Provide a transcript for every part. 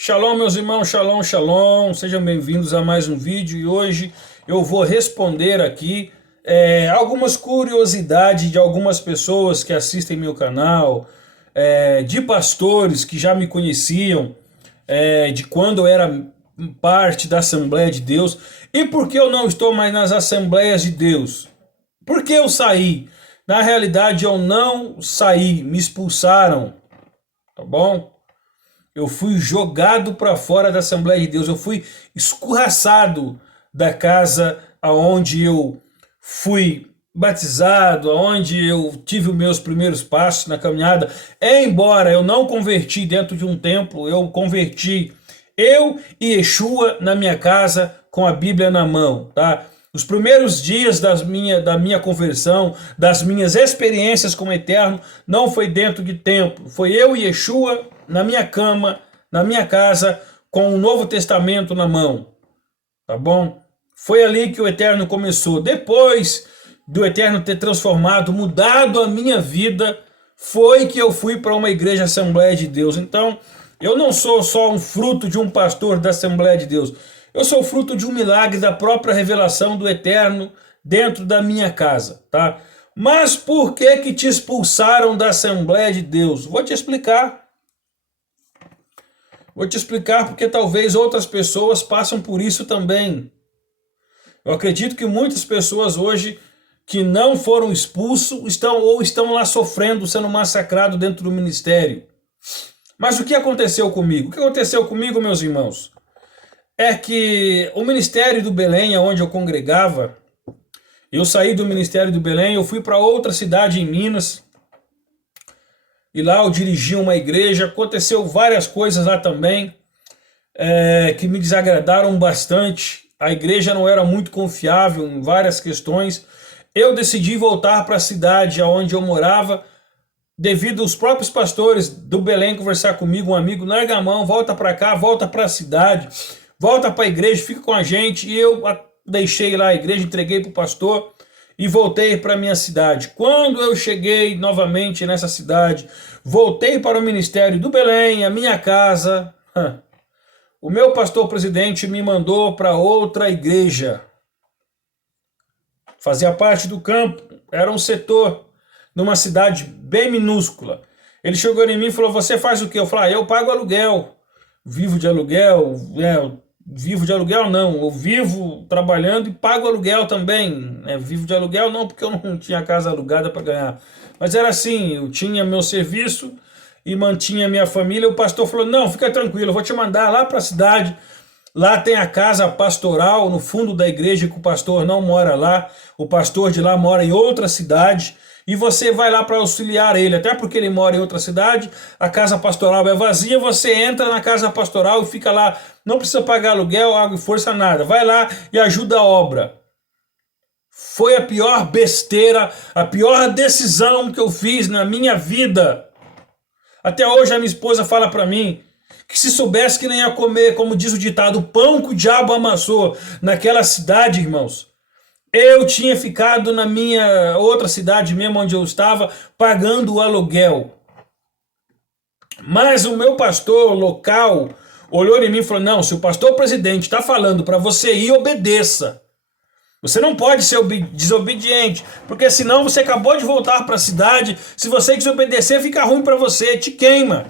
Shalom, meus irmãos, shalom, shalom, sejam bem-vindos a mais um vídeo e hoje eu vou responder aqui algumas curiosidades de algumas pessoas que assistem meu canal, de pastores que já me conheciam, de quando eu era parte da Assembleia de Deus e por que eu não estou mais nas Assembleias de Deus. Por que eu saí? Na realidade eu não saí, me expulsaram, tá bom? Eu fui jogado para fora da Assembleia de Deus, eu fui escorraçado da casa aonde eu fui batizado, aonde eu tive os meus primeiros passos na caminhada. Embora eu não converti dentro de um templo, eu converti eu e Yeshua na minha casa com a Bíblia na mão, tá? Os primeiros dias da minha conversão, das minhas experiências com o Eterno, não foi dentro de templo, foi eu e Yeshua na minha cama, na minha casa, com o Novo Testamento na mão, tá bom? Foi ali que o Eterno começou. Depois do Eterno ter transformado, mudado a minha vida, foi que eu fui para uma igreja Assembleia de Deus. Então, eu não sou só um fruto de um pastor da Assembleia de Deus, eu sou fruto de um milagre da própria revelação do Eterno dentro da minha casa, tá? Mas por que te expulsaram da Assembleia de Deus? Vou te explicar. Vou te explicar porque talvez outras pessoas passam por isso também. Eu acredito que muitas pessoas hoje que não foram expulsos estão lá sofrendo, sendo massacrados dentro do ministério. Mas o que aconteceu comigo? O que aconteceu comigo, meus irmãos? É que o ministério do Belém, onde eu congregava, eu saí do ministério do Belém, eu fui para outra cidade em Minas, e lá eu dirigi uma igreja. Aconteceu várias coisas lá também, que me desagradaram bastante. A igreja não era muito confiável em várias questões. Eu decidi voltar para a cidade onde eu morava, devido aos próprios pastores do Belém conversar comigo, um amigo, larga a mão, volta para cá, volta para a cidade, volta para a igreja, fica com a gente. E eu deixei lá a igreja, entreguei para o pastor e voltei para minha cidade. Quando eu cheguei novamente nessa cidade, voltei para o ministério do Belém, a minha casa, o meu pastor presidente me mandou para outra igreja. Fazia parte do campo, era um setor, numa cidade bem minúscula. Ele chegou em mim e falou: você faz o quê? Eu falei: eu pago aluguel, vivo de aluguel, vivo de aluguel não, eu vivo trabalhando e pago aluguel também. Vivo de aluguel não, porque eu não tinha casa alugada para ganhar. Mas era assim, eu tinha meu serviço e mantinha minha família. O pastor falou: não, fica tranquilo, eu vou te mandar lá para a cidade. Lá tem a casa pastoral no fundo da igreja, que o pastor não mora lá. O pastor de lá mora em outra cidade. E você vai lá para auxiliar ele, até porque ele mora em outra cidade, a casa pastoral é vazia, você entra na casa pastoral e fica lá, não precisa pagar aluguel, água e força, nada. Vai lá e ajuda a obra. Foi a pior besteira, a pior decisão que eu fiz na minha vida. Até hoje a minha esposa fala para mim que se soubesse que nem ia comer, como diz o ditado, o pão que o diabo amassou naquela cidade, irmãos, eu tinha ficado na minha outra cidade mesmo, onde eu estava, pagando o aluguel. Mas o meu pastor local olhou em mim e falou: não, se o pastor presidente está falando para você ir, obedeça. Você não pode ser desobediente, porque senão você acabou de voltar para a cidade, se você desobedecer fica ruim para você, te queima.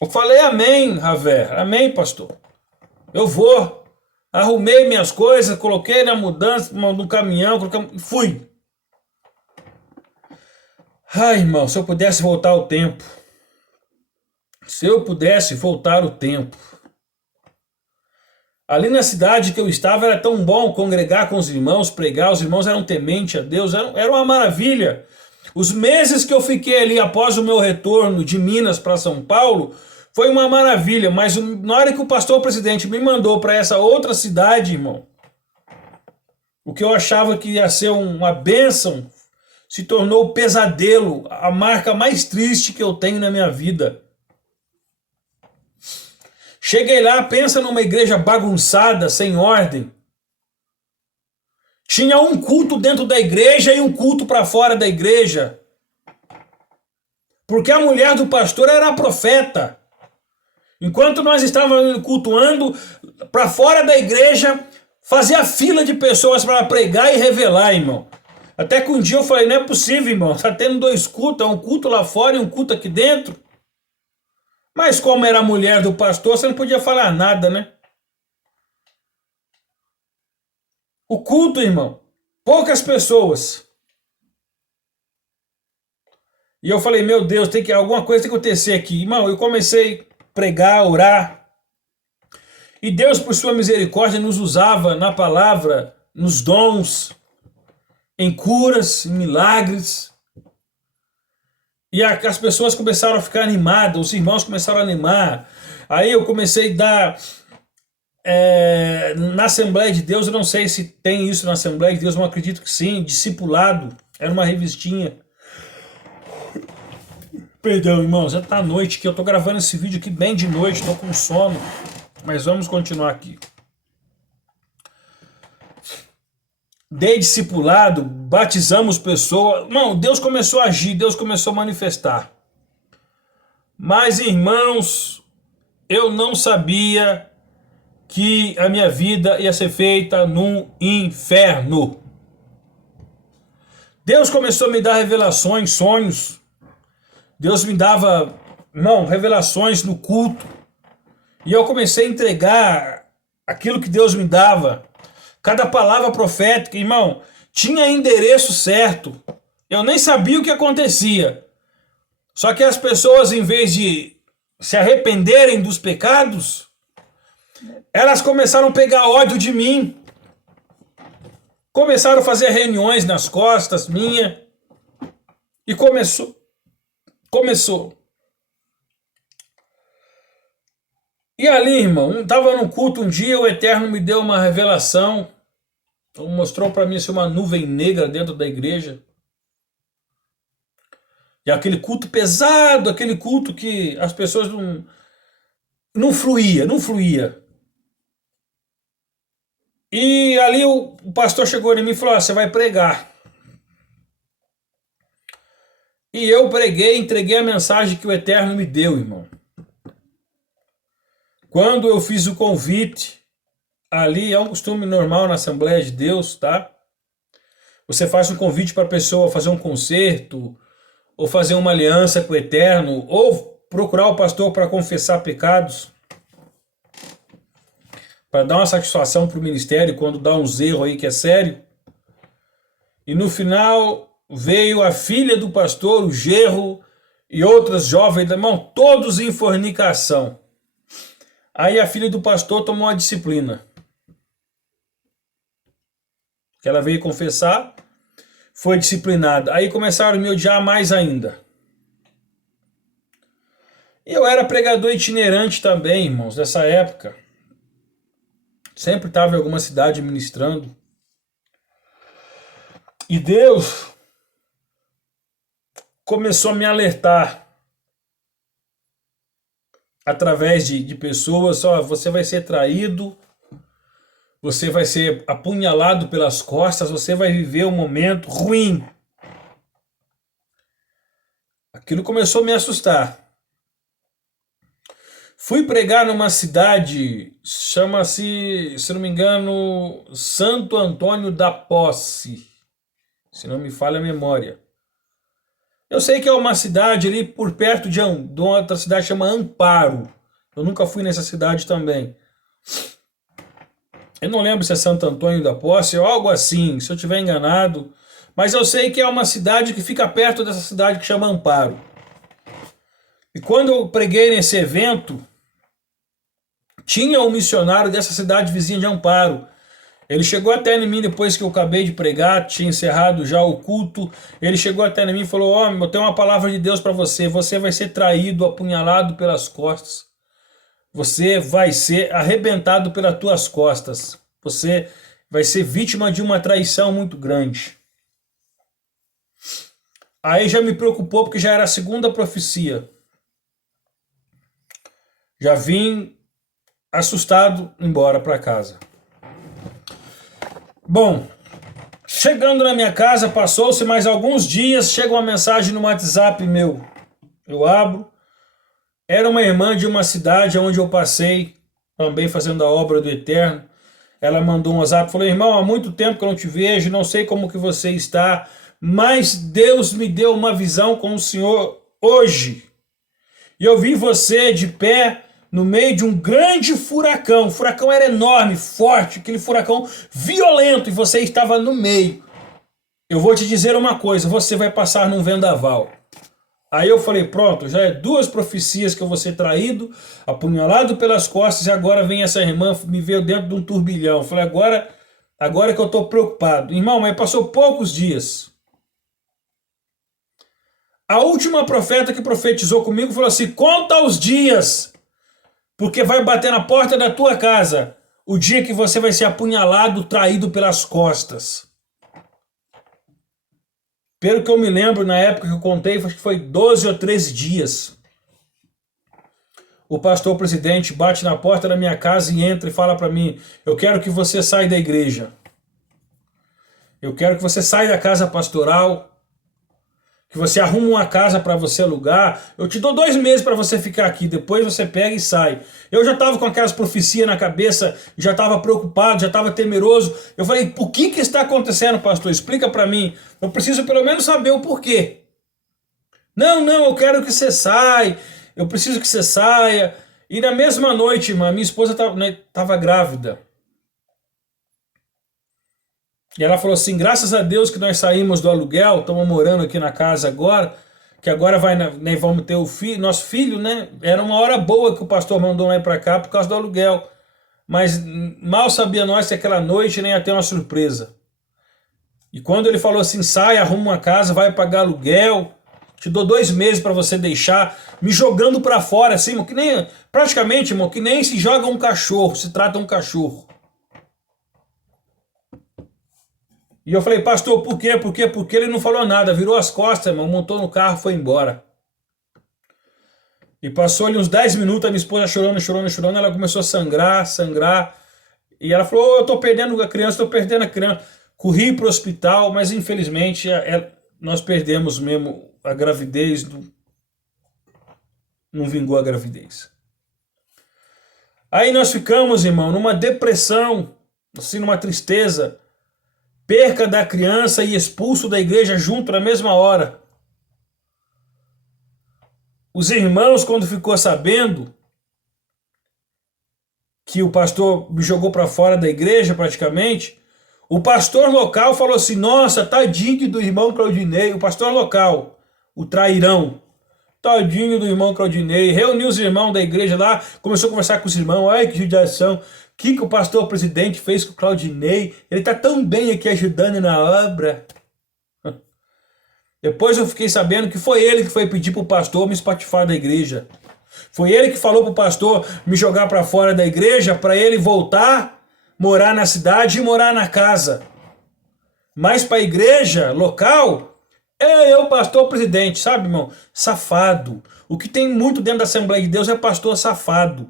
Eu falei: amém, Raver, amém, pastor. Eu vou. Arrumei minhas coisas, coloquei na mudança, no caminhão, e fui. Ai, irmão, se eu pudesse voltar o tempo. Se eu pudesse voltar o tempo. Ali na cidade que eu estava era tão bom congregar com os irmãos, pregar, os irmãos eram tementes a Deus, era uma maravilha. Os meses que eu fiquei ali após o meu retorno de Minas para São Paulo, foi uma maravilha, mas na hora que o pastor presidente me mandou para essa outra cidade, irmão, o que eu achava que ia ser uma bênção, se tornou um pesadelo, a marca mais triste que eu tenho na minha vida. Cheguei lá, pensa numa igreja bagunçada, sem ordem. Tinha um culto dentro da igreja e um culto para fora da igreja. Porque a mulher do pastor era a profeta. Enquanto nós estávamos cultuando, para fora da igreja, fazia fila de pessoas para pregar e revelar, irmão. Até que um dia eu falei, não é possível, irmão, tá tendo dois cultos, é um culto lá fora e um culto aqui dentro. Mas como era a mulher do pastor, você não podia falar nada, né? O culto, irmão, poucas pessoas. E eu falei, meu Deus, alguma coisa tem que acontecer aqui. Irmão, eu comecei a pregar, orar. E Deus, por sua misericórdia, nos usava na palavra, nos dons, em curas, em milagres. E as pessoas começaram a ficar animadas, os irmãos começaram a animar. Aí eu comecei a dar... na Assembleia de Deus, eu não sei se tem isso na Assembleia de Deus, eu não acredito que sim, discipulado. Era uma revistinha. Perdão, irmãos, já tá noite que eu tô gravando esse vídeo aqui bem de noite, tô com sono. Mas vamos continuar aqui. Dei discipulado, batizamos pessoas. Irmão, Deus começou a agir, Deus começou a manifestar. Mas, irmãos, eu não sabia que a minha vida ia ser feita num inferno. Deus começou a me dar revelações, sonhos. Deus me dava, irmão, revelações no culto. E eu comecei a entregar aquilo que Deus me dava. Cada palavra profética, irmão, tinha endereço certo. Eu nem sabia o que acontecia. Só que as pessoas, em vez de se arrependerem dos pecados, elas começaram a pegar ódio de mim. Começaram a fazer reuniões nas costas minha. E começou. E ali, irmão, estava num culto um dia, o Eterno me deu uma revelação. Mostrou para mim assim, uma nuvem negra dentro da igreja. E aquele culto pesado, aquele culto que as pessoas não fluía. E ali o pastor chegou em mim e falou, você vai pregar. E eu preguei, entreguei a mensagem que o Eterno me deu, irmão. Quando eu fiz o convite, ali é um costume normal na Assembleia de Deus, tá? Você faz um convite para a pessoa fazer um concerto, ou fazer uma aliança com o Eterno, ou procurar o pastor para confessar pecados, para dar uma satisfação para o ministério quando dá uns erros aí que é sério. E no final veio a filha do pastor, o genro e outras jovens, irmão, todos em fornicação. Aí a filha do pastor tomou uma disciplina. Que ela veio confessar, foi disciplinada. Aí começaram a me odiar mais ainda. E eu era pregador itinerante também, irmãos, nessa época. Sempre estava em alguma cidade ministrando. E Deus começou a me alertar através de pessoas, ó, você vai ser traído, você vai ser apunhalado pelas costas, você vai viver um momento ruim. Aquilo começou a me assustar. Fui pregar numa cidade, chama-se, se não me engano, Santo Antônio da Posse, se não me falha a memória. Eu sei que é uma cidade ali por perto de outra cidade chama Amparo. Eu nunca fui nessa cidade também. Eu não lembro se é Santo Antônio da Posse ou algo assim, se eu estiver enganado. Mas eu sei que é uma cidade que fica perto dessa cidade que chama Amparo. E quando eu preguei nesse evento, tinha um missionário dessa cidade vizinha de Amparo. Ele chegou até em mim depois que eu acabei de pregar, tinha encerrado já o culto. Ele chegou até em mim e falou, homem, eu tenho uma palavra de Deus para você. Você vai ser traído, apunhalado pelas costas. Você vai ser arrebentado pelas tuas costas. Você vai ser vítima de uma traição muito grande. Aí já me preocupou porque já era a segunda profecia. Já vim assustado embora para casa. Bom, chegando na minha casa, passou-se mais alguns dias, chega uma mensagem no WhatsApp meu. Eu abro, Era uma irmã de uma cidade onde eu passei, também fazendo a obra do Eterno. Ela mandou um WhatsApp, falou: irmão, há muito tempo que eu não te vejo, não sei como que você está, mas Deus me deu uma visão com o Senhor hoje. E eu vi você de pé no meio de um grande furacão. O furacão era enorme, forte, aquele furacão violento, e você estava no meio. Eu vou te dizer uma coisa, você vai passar num vendaval. Aí eu falei, pronto, já é duas profecias que eu vou ser traído, apunhalado pelas costas, e agora vem essa irmã, me veio dentro de um turbilhão. Eu falei, agora que eu estou preocupado. Irmão, mas passou poucos dias. A última profeta que profetizou comigo falou assim, conta os dias, porque vai bater na porta da tua casa o dia que você vai ser apunhalado, traído pelas costas. Pelo que eu me lembro, na época que eu contei, acho que foi 12 ou 13 dias. O pastor presidente bate na porta da minha casa e entra e fala para mim, eu quero que você saia da igreja. Eu quero que você saia da casa pastoral, que você arruma uma casa para você alugar. Eu te dou 2 meses para você ficar aqui, depois você pega e sai. Eu já estava com aquelas profecias na cabeça, já estava preocupado, já estava temeroso. Eu falei, o que está acontecendo, pastor? Explica para mim. Eu preciso pelo menos saber o porquê. Não, eu quero que você saia, eu preciso que você saia. E na mesma noite, irmã, minha esposa estava grávida. E ela falou assim, graças a Deus que nós saímos do aluguel, estamos morando aqui na casa agora, que agora vamos ter nosso filho, né? Era uma hora boa que o pastor mandou nós para cá por causa do aluguel. Mas mal sabia nós que aquela noite nem ia ter uma surpresa. E quando ele falou assim, sai, arruma uma casa, vai pagar aluguel, te dou 2 meses para você deixar, me jogando para fora, assim, irmão, que nem, praticamente, irmão, que nem se joga um cachorro, se trata um cachorro. E eu falei, pastor, por quê? Porque ele não falou nada, virou as costas, irmão, montou no carro e foi embora. E passou ali uns 10 minutos, a minha esposa chorando, ela começou a sangrar. E ela falou, eu tô perdendo a criança. Corri pro hospital, mas infelizmente nós perdemos mesmo a gravidez, não vingou a gravidez. Aí nós ficamos, irmão, numa depressão, assim, numa tristeza, perca da criança e expulso da igreja junto na mesma hora. Os irmãos, quando ficou sabendo que o pastor me jogou para fora da igreja praticamente, o pastor local falou assim, nossa, tadinho do irmão Claudinei, o pastor local, o trairão, tadinho do irmão Claudinei, reuniu os irmãos da igreja lá, começou a conversar com os irmãos, ai que judiação, o que o pastor presidente fez com o Claudinei, ele tá tão bem aqui ajudando na obra. Depois eu fiquei sabendo que foi ele que foi pedir pro pastor me espatifar da igreja. Foi ele que falou pro pastor me jogar para fora da igreja para ele voltar, morar na cidade e morar na casa. Mas para a igreja local, eu, pastor presidente, sabe, irmão? Safado. O que tem muito dentro da Assembleia de Deus é pastor safado.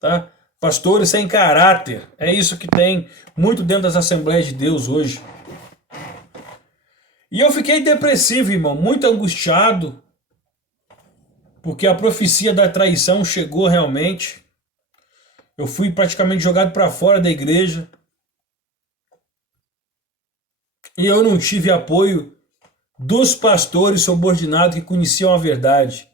Tá? Pastores sem caráter. É isso que tem muito dentro das Assembleias de Deus hoje. E eu fiquei depressivo, irmão, muito angustiado, porque a profecia da traição chegou realmente. Eu fui praticamente jogado para fora da igreja. E eu não tive apoio dos pastores subordinados que conheciam a verdade.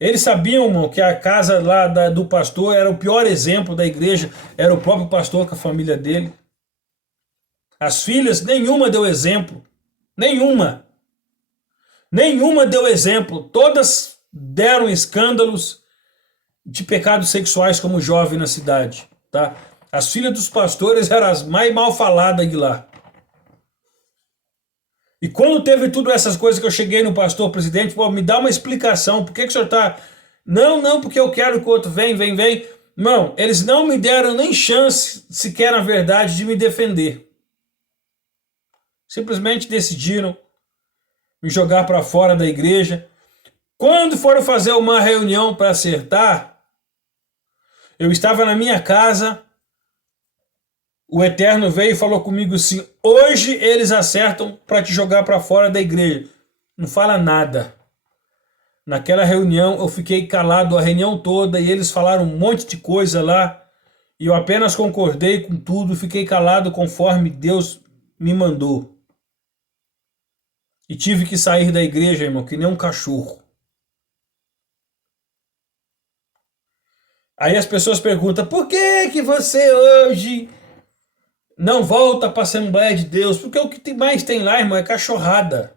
Eles sabiam, irmão, que a casa lá do pastor era o pior exemplo da igreja, era o próprio pastor com a família dele. As filhas, nenhuma deu exemplo. Nenhuma. Nenhuma deu exemplo. Todas deram escândalos de pecados sexuais como jovem na cidade. Tá? As filhas dos pastores eram as mais mal faladas de lá. E quando teve tudo essas coisas que eu cheguei no pastor presidente, pô, me dá uma explicação. Por que o senhor tá... Não, porque eu quero que o outro vem. Não, eles não me deram nem chance, sequer na verdade, de me defender. Simplesmente decidiram me jogar para fora da igreja. Quando foram fazer uma reunião para acertar, eu estava na minha casa, o Eterno veio e falou comigo assim, hoje eles acertam para te jogar para fora da igreja. Não fala nada. Naquela reunião eu fiquei calado a reunião toda e eles falaram um monte de coisa lá e eu apenas concordei com tudo, fiquei calado conforme Deus me mandou. E tive que sair da igreja, irmão, que nem um cachorro. Aí as pessoas perguntam, por que que você hoje não volta para a Assembleia de Deus? Porque o que mais tem lá, irmão, é cachorrada.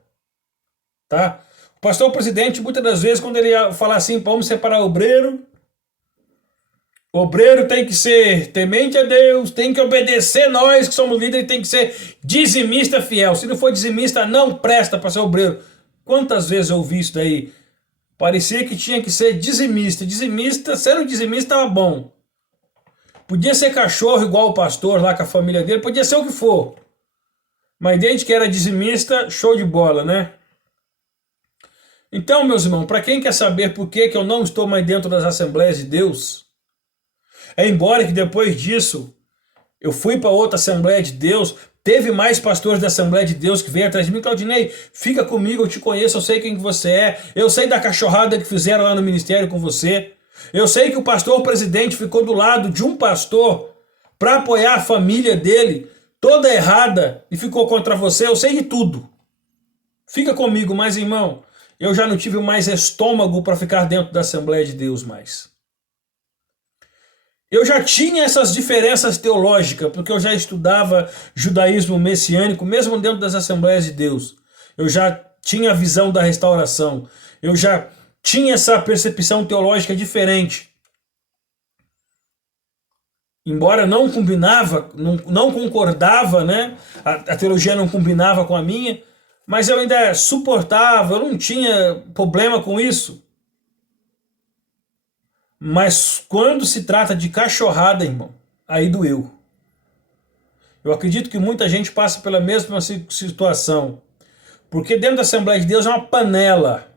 Tá? O pastor presidente, muitas das vezes, quando ele ia falar assim, vamos separar o obreiro tem que ser temente a Deus, tem que obedecer nós que somos líderes, tem que ser dizimista fiel. Se não for dizimista, não presta para ser obreiro. Quantas vezes eu ouvi isso daí? Parecia que tinha que ser dizimista. Dizimista, sendo dizimista estava bom. Podia ser cachorro igual o pastor lá com a família dele, podia ser o que for. Mas desde que era dizimista, show de bola, né? Então, meus irmãos, para quem quer saber por que eu não estou mais dentro das Assembleias de Deus, embora que depois disso eu fui para outra Assembleia de Deus, teve mais pastores da Assembleia de Deus que veio atrás de mim, Claudinei, fica comigo, eu te conheço, eu sei quem que você é, eu sei da cachorrada que fizeram lá no ministério com você, eu sei que o pastor presidente ficou do lado de um pastor para apoiar a família dele, toda errada, e ficou contra você, eu sei de tudo. Fica comigo, mas irmão, eu já não tive mais estômago para ficar dentro da Assembleia de Deus mais. Eu já tinha essas diferenças teológicas, porque eu já estudava judaísmo messiânico, mesmo dentro das Assembleias de Deus. Eu já tinha a visão da restauração. Eu já tinha essa percepção teológica diferente. Embora não combinava, não concordava, né? A teologia não combinava com a minha, mas eu ainda suportava, eu não tinha problema com isso. Mas quando se trata de cachorrada, irmão, aí doeu. Eu acredito que muita gente passa pela mesma situação. Porque dentro da Assembleia de Deus é uma panela.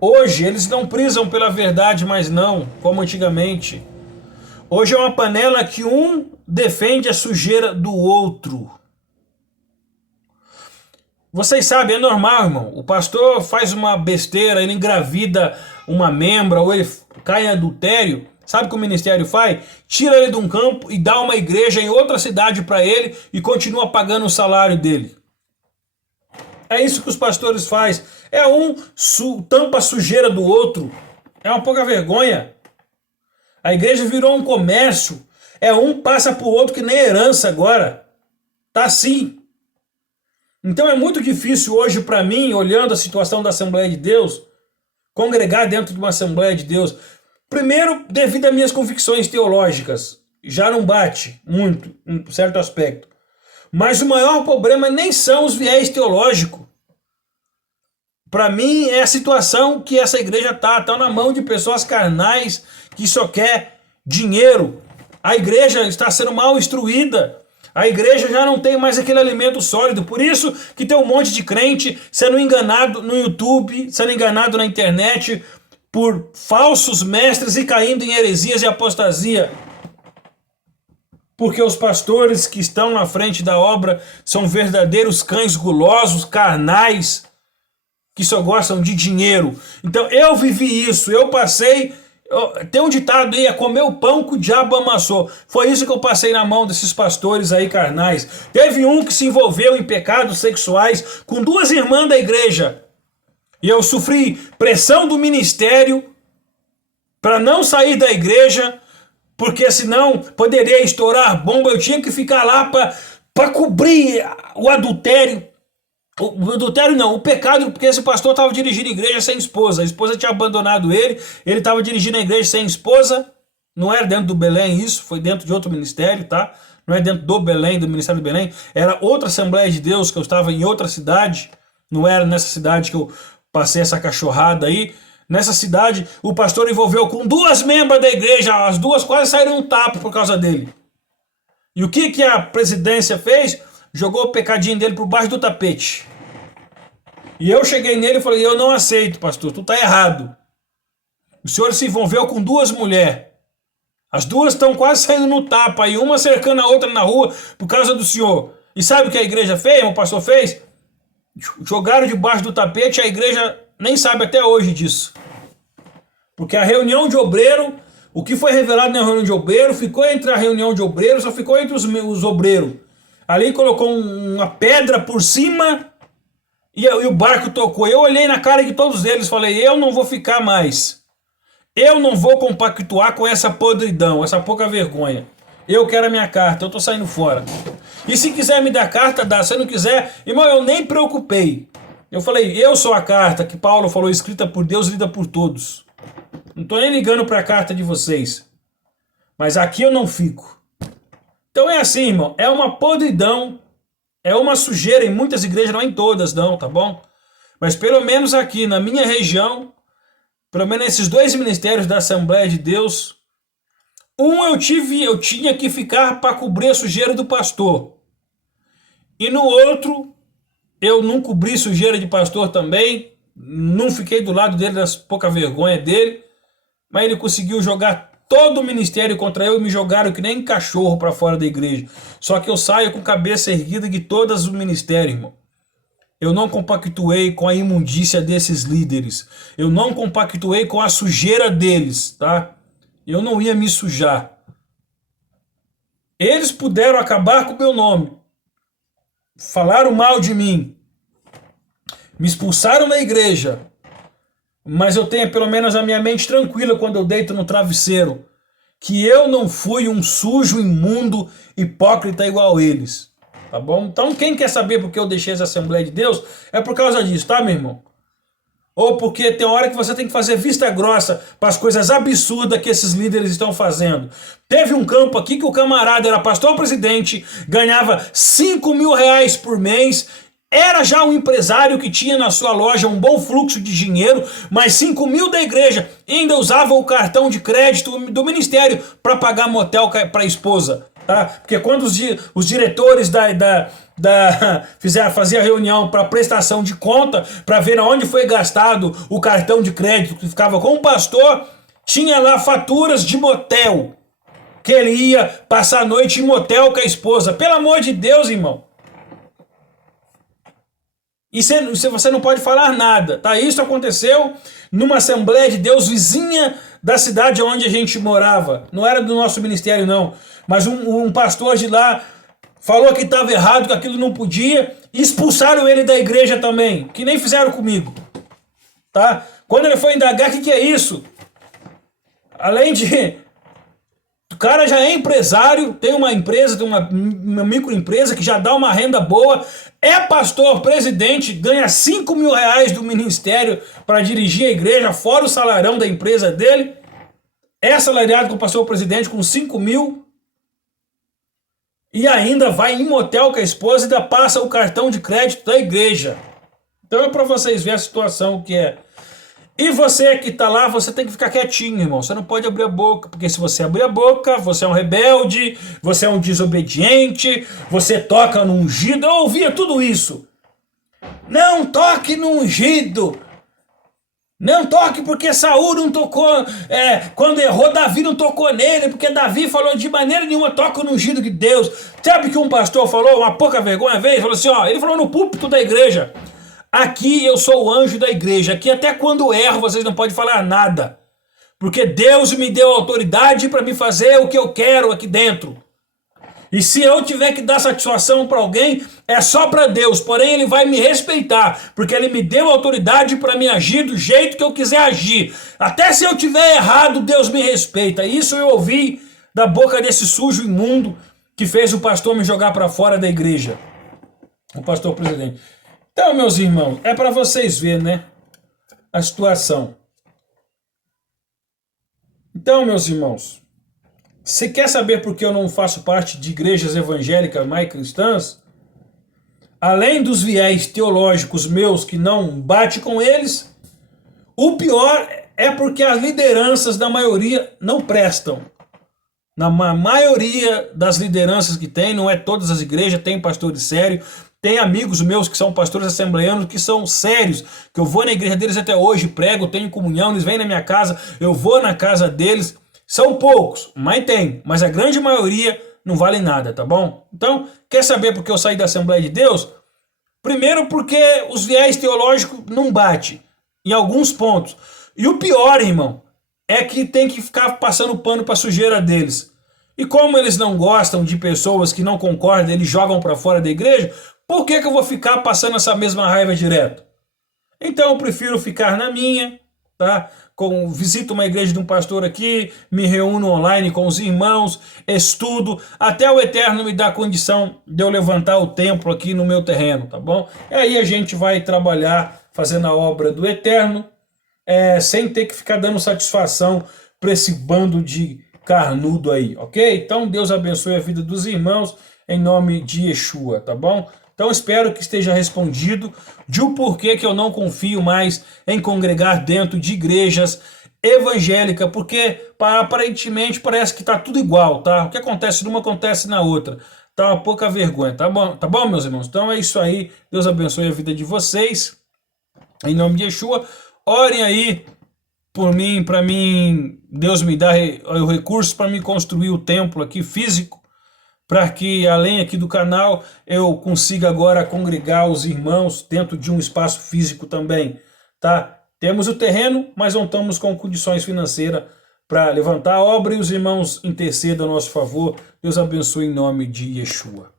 Hoje eles não prisam pela verdade, mas não, como antigamente. Hoje é uma panela que um defende a sujeira do outro. Vocês sabem, é normal, irmão. O pastor faz uma besteira, ele engravida uma membra, ou ele cai em adultério. Sabe o que o ministério faz? Tira ele de um campo e dá uma igreja em outra cidade para ele e continua pagando o salário dele. É isso que os pastores fazem. É um tampa a sujeira do outro. É uma pouca vergonha. A igreja virou um comércio. É um passa pro outro que nem herança agora. Tá assim. Então é muito difícil hoje para mim, olhando a situação da Assembleia de Deus, congregar dentro de uma Assembleia de Deus. Primeiro, devido às minhas convicções teológicas. Já não bate muito, em certo aspecto. Mas o maior problema nem são os viés teológicos. Para mim é a situação que essa igreja está na mão de pessoas carnais que só quer dinheiro. A igreja está sendo mal instruída. A igreja já não tem mais aquele alimento sólido. Por isso que tem um monte de crente sendo enganado no YouTube, sendo enganado na internet por falsos mestres e caindo em heresias e apostasia. Porque os pastores que estão na frente da obra são verdadeiros cães gulosos, carnais, que só gostam de dinheiro. Então eu vivi isso, eu passei... Tem um ditado aí, é comer o pão que o diabo amassou. Foi isso que eu passei na mão desses pastores aí carnais. Teve um que se envolveu em pecados sexuais com duas irmãs da igreja. E eu sofri pressão do ministério para não sair da igreja, porque senão poderia estourar bomba. Eu tinha que ficar lá para cobrir o adultério. O adultério não, o pecado, porque esse pastor estava dirigindo a igreja sem esposa. A esposa tinha abandonado ele estava dirigindo a igreja sem esposa. Não era dentro do Belém isso, foi dentro de outro ministério, tá? Não é dentro do Belém, do ministério do Belém. Era outra Assembleia de Deus, que eu estava em outra cidade. Não era nessa cidade que eu passei essa cachorrada aí. Nessa cidade, o pastor envolveu com duas membros da igreja, as duas quase saíram um tapa por causa dele. E o que a presidência fez? Jogou o pecadinho dele por baixo do tapete. E eu cheguei nele e falei, eu não aceito, pastor, tu tá errado. O senhor se envolveu com duas mulheres. As duas estão quase saindo no tapa, e uma cercando a outra na rua por causa do senhor. E sabe o que a igreja fez, o pastor fez? Jogaram debaixo do tapete, a igreja nem sabe até hoje disso. Porque a reunião de obreiro, o que foi revelado na reunião de obreiro, ficou entre a reunião de obreiro, só ficou entre os obreiros. Ali colocou uma pedra por cima e o barco tocou. Eu olhei na cara de todos eles e falei, eu não vou ficar mais. Eu não vou compactuar com essa podridão, essa pouca vergonha. Eu quero a minha carta, eu tô saindo fora. E se quiser me dar carta, dá. Se não quiser, irmão, eu nem preocupei. Eu falei, eu sou a carta que Paulo falou, escrita por Deus, lida por todos. Não tô nem ligando pra carta de vocês. Mas aqui eu não fico. Então é assim, irmão, é uma podridão, é uma sujeira em muitas igrejas, não em todas não, tá bom? Mas pelo menos aqui na minha região, pelo menos esses dois ministérios da Assembleia de Deus, eu tinha que ficar para cobrir a sujeira do pastor. E no outro, eu não cobri sujeira de pastor também, não fiquei do lado dele, das pouca vergonha dele, mas ele conseguiu jogar todo o ministério contra eu e me jogaram que nem cachorro para fora da igreja. Só que eu saio com cabeça erguida de todos os ministérios, irmão. Eu não compactuei com a imundícia desses líderes. Eu não compactuei com a sujeira deles, tá? Eu não ia me sujar. Eles puderam acabar com o meu nome. Falaram mal de mim. Me expulsaram da igreja. Mas eu tenho pelo menos a minha mente tranquila quando eu deito no travesseiro. Que eu não fui um sujo, imundo, hipócrita igual eles. Tá bom? Então quem quer saber por que eu deixei essa Assembleia de Deus, é por causa disso, tá, meu irmão? Ou porque tem hora que você tem que fazer vista grossa para as coisas absurdas que esses líderes estão fazendo. Teve um campo aqui que o camarada era pastor-presidente, ganhava 5 mil reais por mês, era já um empresário que tinha na sua loja um bom fluxo de dinheiro, mas 5 mil da igreja ainda usava o cartão de crédito do ministério para pagar motel para a esposa. Tá? Porque quando os diretores fazia reunião para prestação de conta, para ver onde foi gastado o cartão de crédito que ficava com o pastor, tinha lá faturas de motel, que ele ia passar a noite em motel com a esposa. Pelo amor de Deus, irmão. E você não pode falar nada, tá? Isso aconteceu numa Assembleia de Deus vizinha da cidade onde a gente morava. Não era do nosso ministério, não. Mas um pastor de lá falou que estava errado, que aquilo não podia, e expulsaram ele da igreja também, que nem fizeram comigo. Tá? Quando ele foi indagar, o que é isso? Além de... O cara já é empresário, tem uma empresa, tem uma microempresa que já dá uma renda boa, é pastor, presidente, ganha 5 mil reais do ministério para dirigir a igreja, fora o salarão da empresa dele, é salariado com pastor presidente com 5 mil, e ainda vai em motel com a esposa e ainda passa o cartão de crédito da igreja. Então é para vocês verem a situação que é. E você que tá lá, você tem que ficar quietinho, irmão. Você não pode abrir a boca, porque se você abrir a boca, você é um rebelde, você é um desobediente, você toca no ungido. Eu ouvia tudo isso. Não toque no ungido. Não toque porque Saul não tocou, quando errou, Davi não tocou nele, porque Davi falou de maneira nenhuma, toca no ungido de Deus. Sabe que um pastor falou, uma pouca vergonha vez, falou assim, ó, ele falou no púlpito da igreja, aqui eu sou o anjo da igreja, aqui até quando erro vocês não podem falar nada, porque Deus me deu autoridade para me fazer o que eu quero aqui dentro. E se eu tiver que dar satisfação para alguém, é só para Deus, porém ele vai me respeitar, porque ele me deu autoridade para me agir do jeito que eu quiser agir. Até se eu tiver errado, Deus me respeita. Isso eu ouvi da boca desse sujo imundo que fez o pastor me jogar para fora da igreja. O pastor presidente. Então, meus irmãos, é para vocês verem, né, a situação. Então, meus irmãos, você quer saber por que eu não faço parte de igrejas evangélicas mais cristãs? Além dos viés teológicos meus que não bate com eles, o pior é porque as lideranças da maioria não prestam. Na maioria das lideranças que tem, não é todas as igrejas, tem pastores sérios, tem amigos meus que são pastores assembleanos que são sérios, que eu vou na igreja deles até hoje, prego, tenho comunhão, eles vêm na minha casa, eu vou na casa deles. São poucos, mas tem. Mas a grande maioria não vale nada, tá bom? Então, quer saber por que eu saí da Assembleia de Deus? Primeiro porque os viés teológicos não batem. em alguns pontos. E o pior, irmão, é que tem que ficar passando pano para a sujeira deles. E como eles não gostam de pessoas que não concordam, eles jogam para fora da igreja, por que eu vou ficar passando essa mesma raiva direto? Então eu prefiro ficar na minha, tá? Visito uma igreja de um pastor aqui, me reúno online com os irmãos, estudo, até o Eterno me dá condição de eu levantar o templo aqui no meu terreno, tá bom? E aí a gente vai trabalhar fazendo a obra do Eterno, sem ter que ficar dando satisfação para esse bando de carnudo aí, ok? Então Deus abençoe a vida dos irmãos em nome de Yeshua, tá bom? Então espero que esteja respondido de o porquê que eu não confio mais em congregar dentro de igrejas evangélicas, porque aparentemente parece que tá tudo igual, tá? O que acontece numa acontece na outra. Tá uma pouca vergonha, tá bom, meus irmãos? Então é isso aí. Deus abençoe a vida de vocês. Em nome de Yeshua. Orem aí por mim, para mim, Deus me dá o recurso para me construir o templo aqui físico, para que além aqui do canal eu consiga agora congregar os irmãos dentro de um espaço físico também, tá? Temos o terreno, mas não estamos com condições financeiras para levantar a obra, e os irmãos intercedam a nosso favor. Deus abençoe em nome de Yeshua.